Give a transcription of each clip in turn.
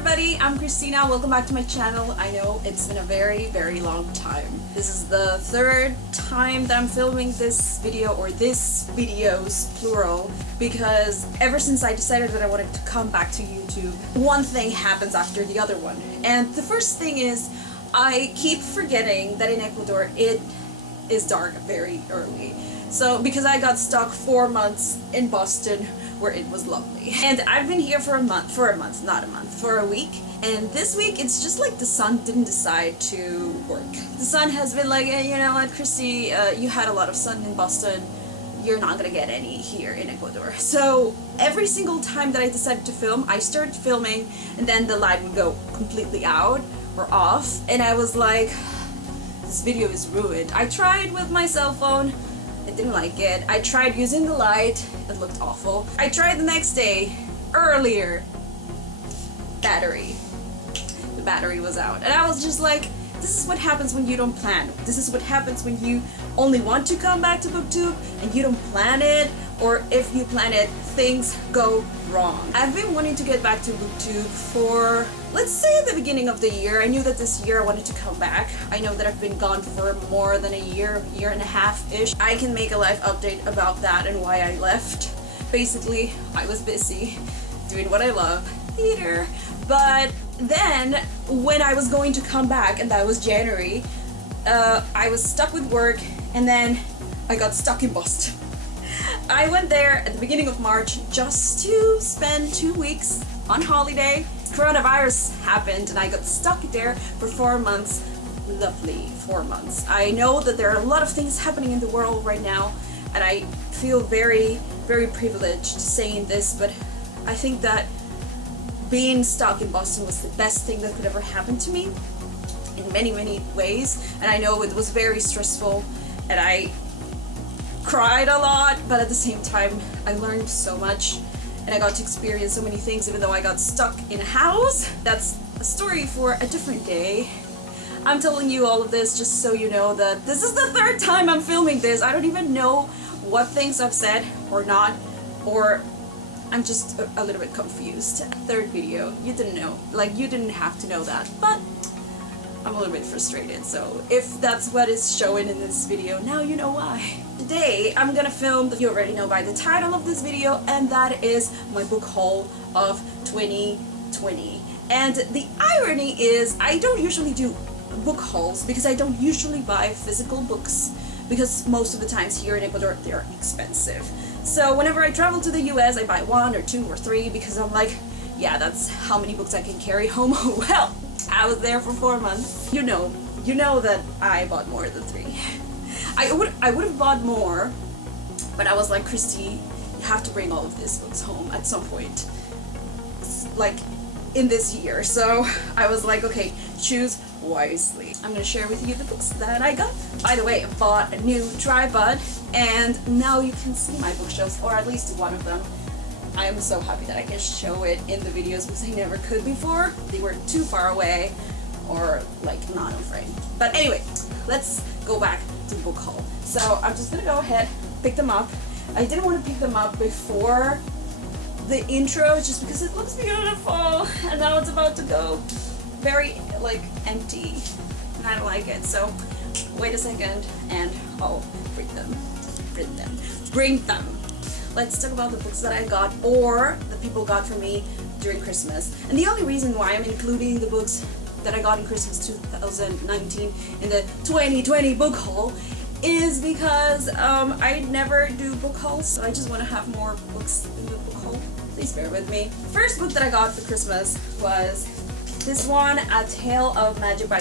everybody, I'm Christina. Welcome back to my channel. I know it's been a very long time. This is the third time that I'm filming this video, or this videos plural, because ever since I decided that I wanted to come back to YouTube, one thing happens after the other one. And the first thing is, I keep forgetting that in Ecuador it is dark very early. So because I got stuck 4 months in Boston where it was lovely. And I've been here for a week. And this week it's just like the sun didn't decide to work. The sun has been like, hey, you know what, Christy, you had a lot of sun in Boston. You're not gonna get any here in Ecuador. So every single time that I decided to film, I started filming and then the light would go completely out or off. And I was like, this video is ruined. I tried with my cell phone. I didn't like it. I tried using the light. It looked awful. I tried the next day, earlier. The battery was out. And I was just like, this is what happens when you don't plan. This is what happens when you only want to come back to BookTube and you don't plan it, or if you plan it, things go wrong. I've been wanting to get back to BookTube for, let's say, the beginning of the year. I knew that this year I wanted to come back. I know that I've been gone for more than a year and a half-ish. I can make a live update about that and why I left. Basically, I was busy doing what I love, theater. But then, when I was going to come back, and that was January, I was stuck with work, and then I got stuck in Boston. I went there at the beginning of March just to spend 2 weeks on holiday. Coronavirus happened and I got stuck there for 4 months. Lovely 4 months. I know that there are a lot of things happening in the world right now, and I feel very privileged saying this, but I think that being stuck in Boston was the best thing that could ever happen to me in many ways. And I know it was very stressful and I cried a lot, but at the same time I learned so much and I got to experience so many things even though I got stuck in a house. That's a story for a different day. I'm telling you all of this just so you know that this is the third time I'm filming this. I don't even know what things I've said or not, or I'm just a little bit confused. Third video, you didn't know, like you didn't have to know that, but I'm a little bit frustrated, so if that's what is showing in this video, now you know why. Today, I'm gonna film, you already know by the title of this video, and that is my book haul of 2020. And the irony is, I don't usually do book hauls because I don't usually buy physical books, because most of the times here in Ecuador, they're expensive. So whenever I travel to the US, I buy 1 or 2 or 3 because I'm like, yeah, that's how many books I can carry home. Well, I was there for 4 months. You know that I bought more than 3. I would have bought more, but I was like, Christy, you have to bring all of these books home at some point, like in this year. So I was like, okay, choose wisely. I'm gonna share with you the books that I got. By the way, I bought a new tripod and now you can see my bookshelves, or at least one of them. I am so happy that I can show it in the videos because I never could before. They were too far away or like not on frame. But anyway, let's go back to the book haul. So I'm just gonna go ahead, pick them up. I didn't want to pick them up before the intro just because it looks beautiful, and now it's about to go very like empty and I don't like it. So wait a second and I'll bring them. Let's talk about the books that I got or the people got for me during Christmas. And the only reason why I'm including the books that I got in Christmas 2019 in the 2020 book haul is because I never do book hauls, so I just want to have more books in the book haul. Please bear with me. First book that I got for Christmas was this one, A Tale of Magic by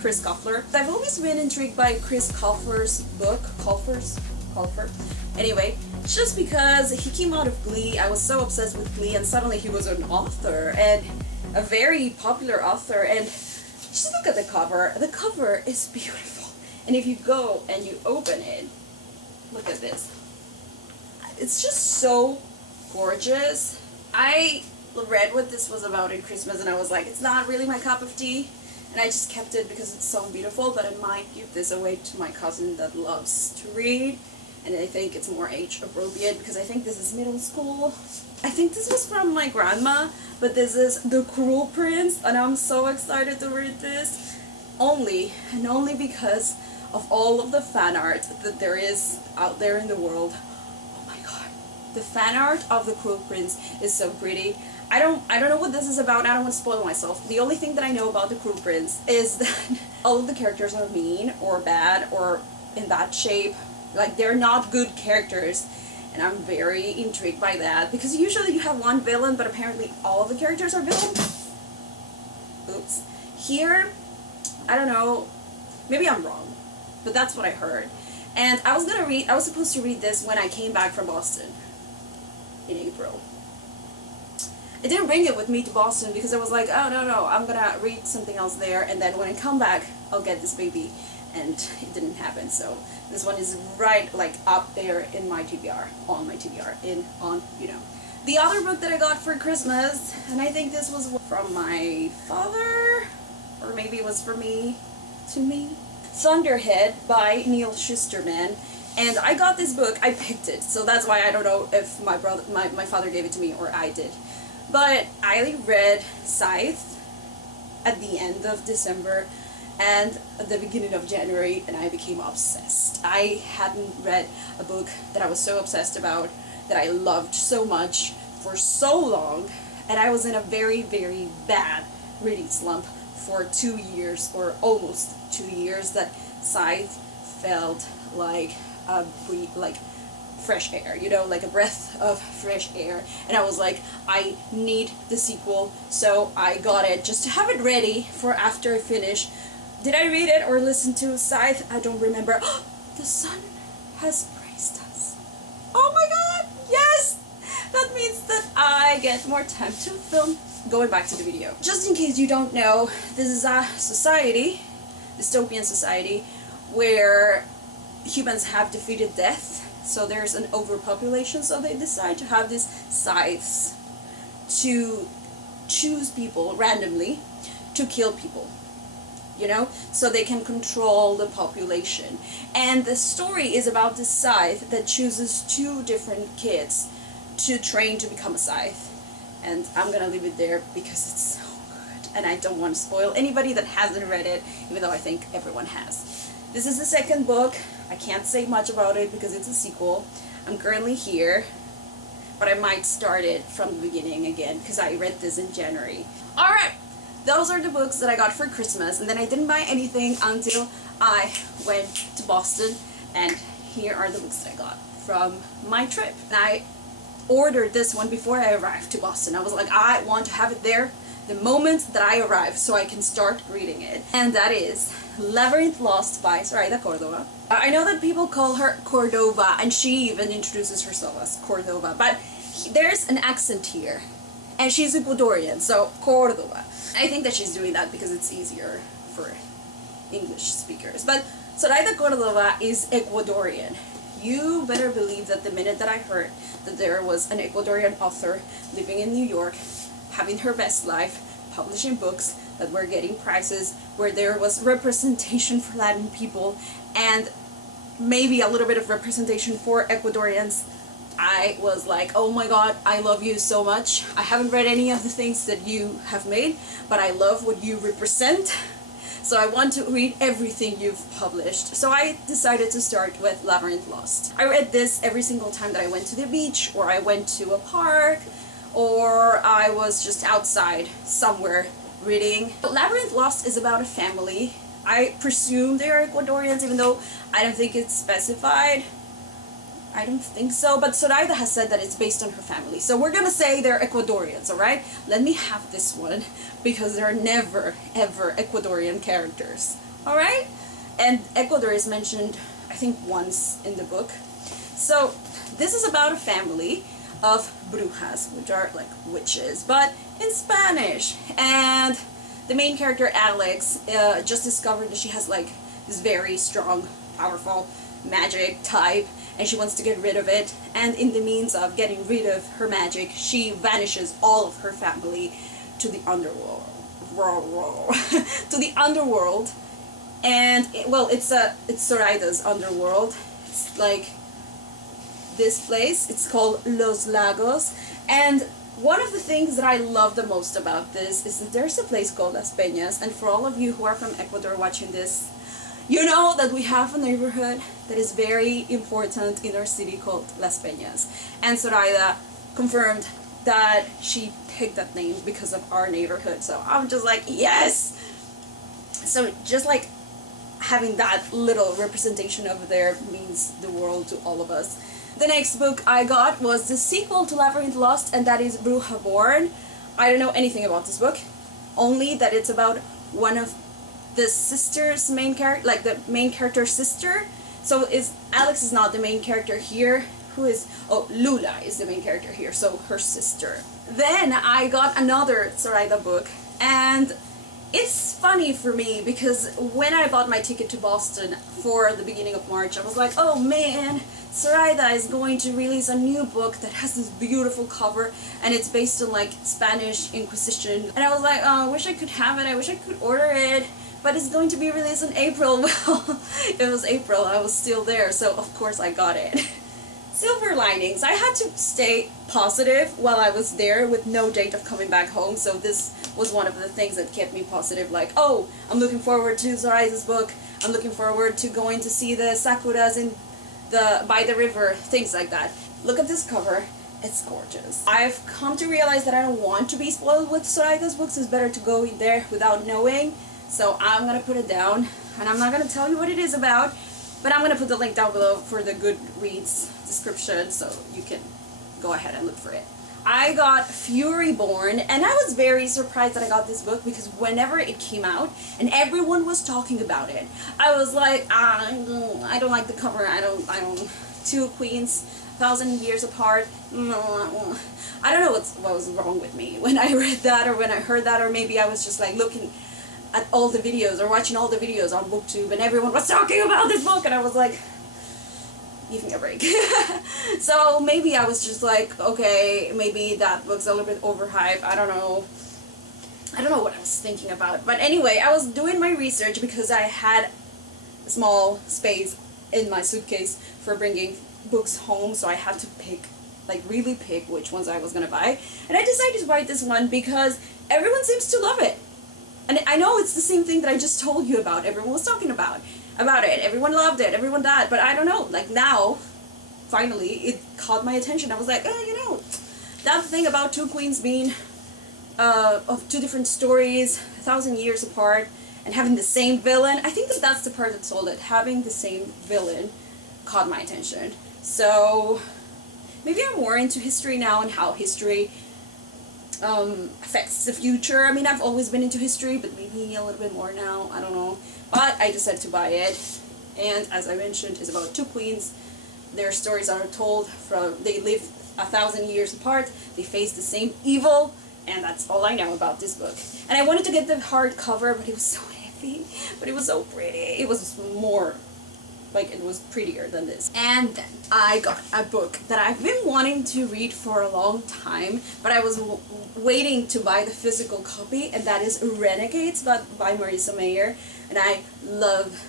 Chris Colfer. I've always been intrigued by Chris Colfer's book, Colfer. Anyway, just because he came out of Glee, I was so obsessed with Glee, and suddenly he was an author, and a very popular author, and just look at the cover. The cover is beautiful, and if you go and you open it, look at this. It's just so gorgeous. I read what this was about in Christmas and I was like, it's not really my cup of tea, and I just kept it because it's so beautiful, but I might give this away to my cousin that loves to read. and I think it's more age appropriate because I think this is middle school. I think this was from my grandma, but this is The Cruel Prince, and I'm so excited to read this. Only because of all of the fan art that there is out there in the world. Oh my god. The fan art of The Cruel Prince is so pretty. I don't know what this is about. I don't want to spoil myself. The only thing that I know about The Cruel Prince is that all of the characters are mean or bad or in bad shape. Like, they're not good characters. And I'm very intrigued by that, because usually you have one villain, but apparently all of the characters are villains. Oops. Here, I don't know, maybe I'm wrong, but that's what I heard. And I was supposed to read this when I came back from Boston in April. I didn't bring it with me to Boston because I was like, oh no, I'm gonna read something else there, and then when I come back, I'll get this baby. And it didn't happen, so this one is right, like, up there in my TBR, on my TBR, you know. The other book that I got for Christmas, and I think this was from my father, or maybe it was from me, Thunderhead by Neil Shusterman. And I got this book, I picked it, so that's why I don't know if my father gave it to me or I did. But I read Scythe at the end of December and at the beginning of January, and I became obsessed. I hadn't read a book that I was so obsessed about, that I loved so much for so long, and I was in a very, very bad reading slump for 2 years, or almost 2 years, that Scythe felt like a fresh air, you know, like a breath of fresh air. And I was like, I need the sequel, so I got it just to have it ready for after I finish. Did I read it or listen to Scythe? I don't remember. The sun has praised us. Oh my god, yes! That means that I get more time to film. Going back to the video. Just in case you don't know, this is a society, dystopian society, where humans have defeated death. So there's an overpopulation, so they decide to have these scythes to choose people randomly to kill people. You know, so they can control the population. And the story is about this scythe that chooses 2 different kids to train to become a scythe. And I'm gonna leave it there because it's so good, and I don't want to spoil anybody that hasn't read it, even though I think everyone has. This is the second book. I can't say much about it because it's a sequel. I'm currently here, but I might start it from the beginning again because I read this in January. Alright! Those are the books that I got for Christmas, and then I didn't buy anything until I went to Boston, and here are the books that I got from my trip. And I ordered this one before I arrived to Boston. I was like, I want to have it there the moment that I arrive so I can start reading it. And that is Labyrinth Lost by Zoraida Cordova. I know that people call her Cordova, and she even introduces herself as Cordova, but there's an accent here. And she's Ecuadorian, so Cordova. I think that she's doing that because it's easier for English speakers. But Zoraida Cordova is Ecuadorian. You better believe that the minute that I heard that there was an Ecuadorian author living in New York, having her best life, publishing books that were getting prizes, where there was representation for Latin people, and maybe a little bit of representation for Ecuadorians, I was like, oh my god, I love you so much. I haven't read any of the things that you have made, but I love what you represent. So I want to read everything you've published. So I decided to start with Labyrinth Lost. I read this every single time that I went to the beach, or I went to a park, or I was just outside somewhere reading. But Labyrinth Lost is about a family. I presume they are Ecuadorians, even though I don't think it's specified. I don't think so, but Zoraida has said that it's based on her family. So we're gonna say they're Ecuadorians, alright? Let me have this one, because there are never, ever Ecuadorian characters, alright? And Ecuador is mentioned, I think, once in the book. So this is about a family of brujas, which are like witches, but in Spanish. And the main character, Alex, just discovered that she has like this very strong, powerful magic type, and she wants to get rid of it, and in the means of getting rid of her magic, she vanishes all of her family to the underworld. To the underworld. And well, it's Zoraida's underworld. It's like this place. It's called Los Lagos, and one of the things that I love the most about this is that there's a place called Las Peñas, and for all of you who are from Ecuador watching this, you know that we have a neighborhood that is very important in our city called Las Peñas, and Zoraida confirmed that she picked that name because of our neighborhood, so I'm just like, yes! So just like having that little representation over there means the world to all of us. The next book I got was the sequel to Labyrinth Lost, and that is Bruja Born. I don't know anything about this book, only that it's about one of the sister's main character, like the main character's sister. So Alex is not the main character here. Lula is the main character here, so her sister. Then I got another Zoraida book, and it's funny for me because when I bought my ticket to Boston for the beginning of March, I was like, oh man, Zoraida is going to release a new book that has this beautiful cover, and it's based on like Spanish Inquisition. And I was like, oh, I wish I could have it, I wish I could order it, but it's going to be released in April. Well, it was April, I was still there, so of course I got it. Silver linings. I had to stay positive while I was there with no date of coming back home, so this was one of the things that kept me positive, like, oh, I'm looking forward to Zoraida's book, I'm looking forward to going to see the sakuras by the river, things like that. Look at this cover, it's gorgeous. I've come to realize that I don't want to be spoiled with Zoraida's books, it's better to go in there without knowing, so I'm gonna put it down, and I'm not gonna tell you what it is about, but I'm gonna put the link down below for the Goodreads description so you can go ahead and look for it. I got Fury Born, and I was very surprised that I got this book because whenever it came out and everyone was talking about it, I was like, I don't like the cover, I don't, two queens, 1,000 years apart, I don't know what was wrong with me when I read that or when I heard that, or maybe I was just like looking at all the videos or watching all the videos on Booktube and everyone was talking about this book and I was like, give me a break. So maybe I was just like, okay, maybe that book's a little bit overhyped, I don't know what I was thinking about. But anyway, I was doing my research because I had a small space in my suitcase for bringing books home, so I had to really pick which ones I was gonna buy. And I decided to buy this one because everyone seems to love it. And I know it's the same thing that I just told you about. Everyone was talking about it. Everyone loved it. Everyone that. But I don't know. Like now, finally, it caught my attention. I was like, oh, you know, that thing about two queens being of two different stories, 1,000 years apart, and having the same villain. I think that's the part that sold it. Having the same villain caught my attention. So maybe I'm more into history now and how history affects the future. I mean, I've always been into history, but maybe a little bit more now, I don't know. But I decided to buy it, and as I mentioned, it's about two queens. Their stories are told they live 1,000 years apart, they face the same evil, and that's all I know about this book. And I wanted to get the hardcover, but it was so heavy, but it was so pretty. It was more, like, it was prettier than this. And then I got a book that I've been wanting to read for a long time, but I was waiting to buy the physical copy, and that is Renegades by Marissa Meyer. And I love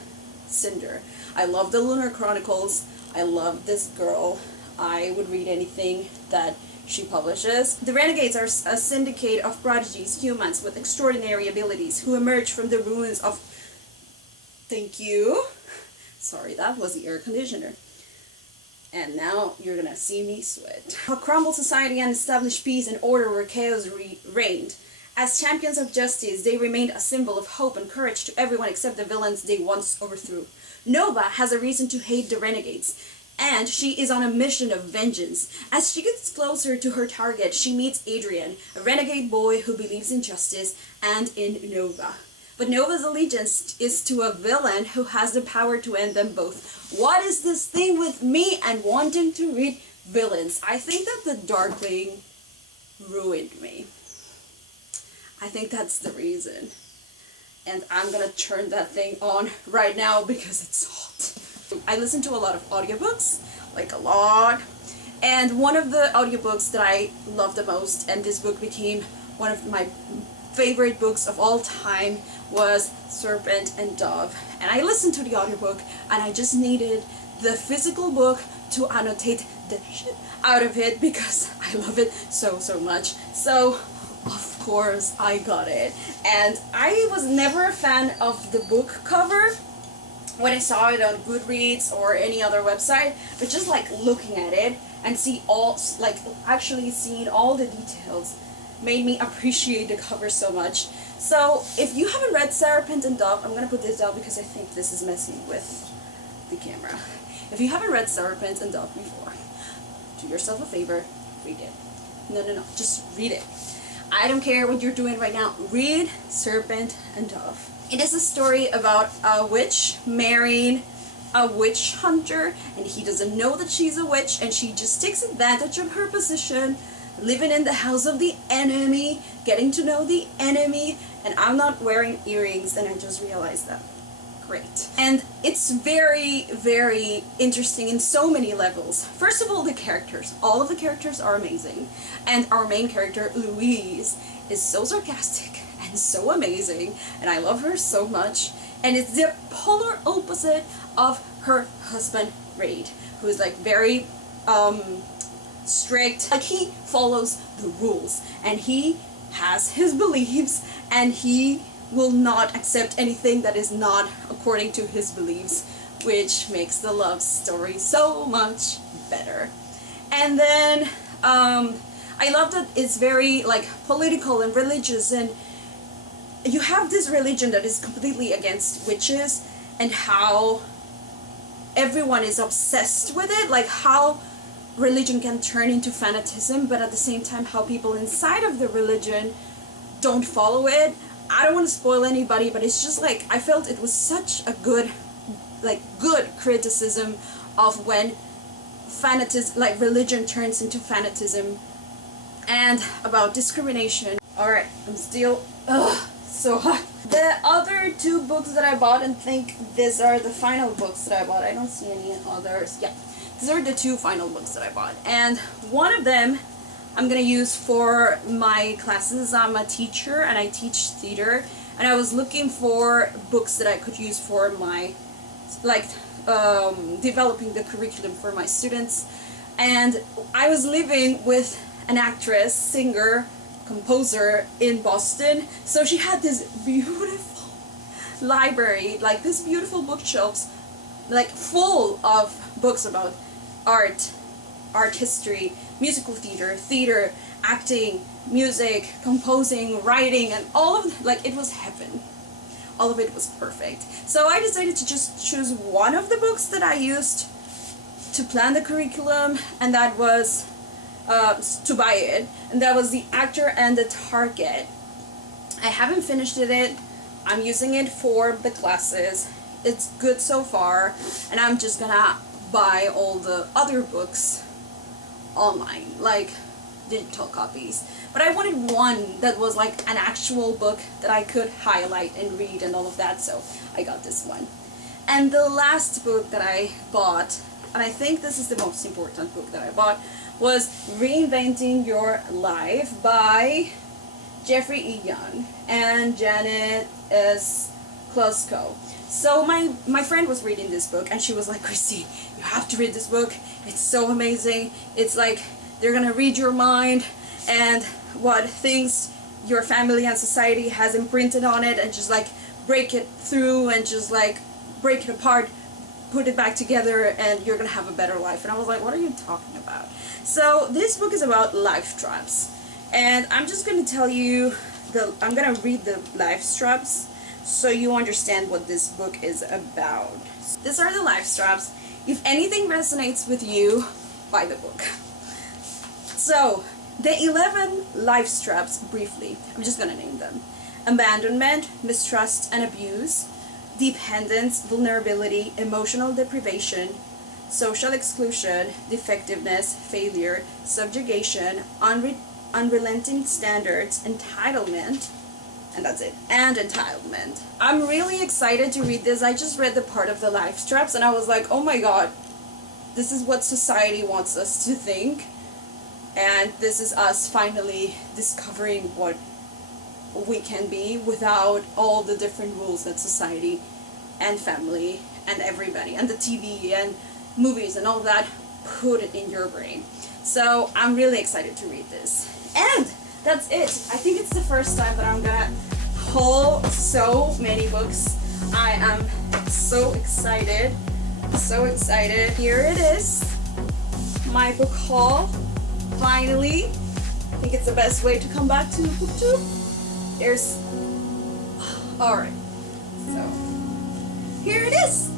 Cinder. I love the Lunar Chronicles. I love this girl. I would read anything that she publishes. The Renegades are a syndicate of prodigies, humans with extraordinary abilities who emerge from the ruins of... Thank you. Sorry, that was the air conditioner. And now you're gonna see me sweat. A crumbled society and established peace and order where chaos reigned. As champions of justice, they remained a symbol of hope and courage to everyone except the villains they once overthrew. Nova has a reason to hate the Renegades, and she is on a mission of vengeance. As she gets closer to her target, she meets Adrian, a renegade boy who believes in justice and in Nova. But Nova's allegiance is to a villain who has the power to end them both. What is this thing with me and wanting to read villains? I think that the Darkling ruined me. I think that's the reason. And I'm gonna turn that thing on right now because it's hot. I listen to a lot of audiobooks, like a lot. And one of the audiobooks that I love the most, and this book became one of my favorite books of all time, was Serpent and Dove. And I listened to the audiobook and I just needed the physical book to annotate the shit out of it because I love it so much. So of course I got it, and I was never a fan of the book cover when I saw it on Goodreads or any other website, but just like looking at it and actually seeing all the details made me appreciate the cover so much. So if you haven't read Serpent and Dove, I'm gonna put this down because I think this is messing with the camera. If you haven't read Serpent and Dove before, do yourself a favor, read it. No, just read it. I don't care what you're doing right now, read Serpent and Dove. It is a story about a witch marrying a witch hunter, and he doesn't know that she's a witch, and she just takes advantage of her position, living in the house of the enemy, getting to know the enemy, and I'm not wearing earrings, and I just realized that. Great. And it's very, very interesting in so many levels. First of all, the characters. All of the characters are amazing, and our main character, Louise, is so sarcastic and so amazing, and I love her so much. And it's the polar opposite of her husband, Raid, who's like very strict. Like, he follows the rules, and he has his beliefs, and he will not accept anything that is not according to his beliefs, which makes the love story so much better. And then I love that it's very like political and religious, and you have this religion that is completely against witches, and how everyone is obsessed with it, like how religion can turn into fanatism, but at the same time how people inside of the religion don't follow it. I don't want to spoil anybody, but it's just like, I felt it was such a good criticism of when fanatism, like religion, turns into fanatism, and about discrimination. Alright, I'm still so hot. The other two books that I bought, and think these are the final books that I bought. I don't see any others. Yeah, these are the two final books that I bought, and one of them I'm gonna use for my classes. I'm a teacher and I teach theater, and I was looking for books that I could use for my developing the curriculum for my students. And I was living with an actress, singer, composer in Boston, so she had this beautiful library, like this beautiful bookshelves, like full of books about art history, musical theater, acting, music, composing, writing, and all of it was heaven. All of it was perfect. So I decided to just choose one of the books that I used to plan the curriculum, and that was to buy it, and that was The Actor and the Target. I haven't finished it. I'm using it for the classes. It's good so far, and I'm just gonna buy all the other books online, like digital copies. But I wanted one that was like an actual book that I could highlight and read and all of that, so I got this one. And the last book that I bought, and I think this is the most important book that I bought, was Reinventing Your Life by Jeffrey E. Young and Janet S. Klusko. So my friend was reading this book, and she was like, Christine, you have to read this book. It's so amazing. It's like they're gonna read your mind and what things your family and society has imprinted on it, and just like break it through and just like break it apart, put it back together, and you're gonna have a better life. And I was like, what are you talking about? So this book is about life traps, and I'm just gonna tell you I'm gonna read the life traps so you understand what this book is about. These are the life traps. If anything resonates with you, buy the book. So, the 11 life traps, briefly, I'm just gonna name them. Abandonment, mistrust and abuse, dependence, vulnerability, emotional deprivation, social exclusion, defectiveness, failure, subjugation, unrelenting standards, entitlement, and that's it. And entitlement. I'm really excited to read this. I just read the part of the life traps, and I was like, oh my god, this is what society wants us to think, and this is us finally discovering what we can be without all the different rules that society and family and everybody and the TV and movies and all that put it in your brain. So I'm really excited to read this. And that's it. I think it's the first time that I'm gonna haul so many books. I am so excited. So excited. Here it is. My book haul. Finally. I think it's the best way to come back to BookTube. There's... Alright. So, here it is.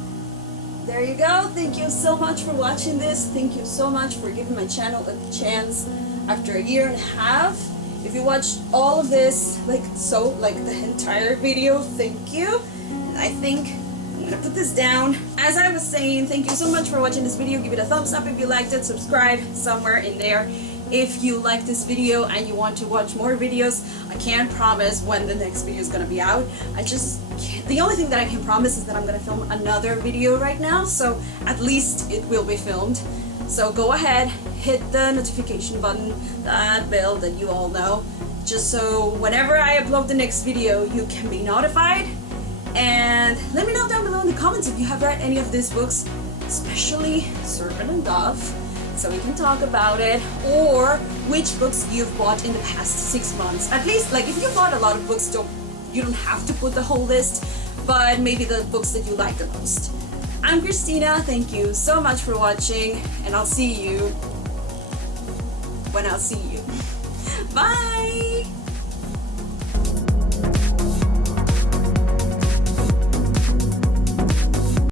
There you go. Thank you so much for watching this. Thank you so much for giving my channel a chance after a year and a half. If you watched all of this, like the entire video, thank you. And I think I'm gonna put this down. As I was saying, thank you so much for watching this video. Give it a thumbs up if you liked it. Subscribe somewhere in there if you like this video and you want to watch more videos. I can't promise when the next video is gonna be out. The only thing that I can promise is that I'm gonna film another video right now, so at least it will be filmed. So go ahead, hit the notification button, that bell that you all know, just so whenever I upload the next video you can be notified. And let me know down below in the comments if you have read any of these books, especially Serpent and Dove, so we can talk about it, or which books you've bought in the past 6 months. At least, like, if you bought a lot of books, you don't have to put the whole list, but maybe the books that you like the most. I'm Christina, thank you so much for watching, and I'll see you when I'll see you. Bye!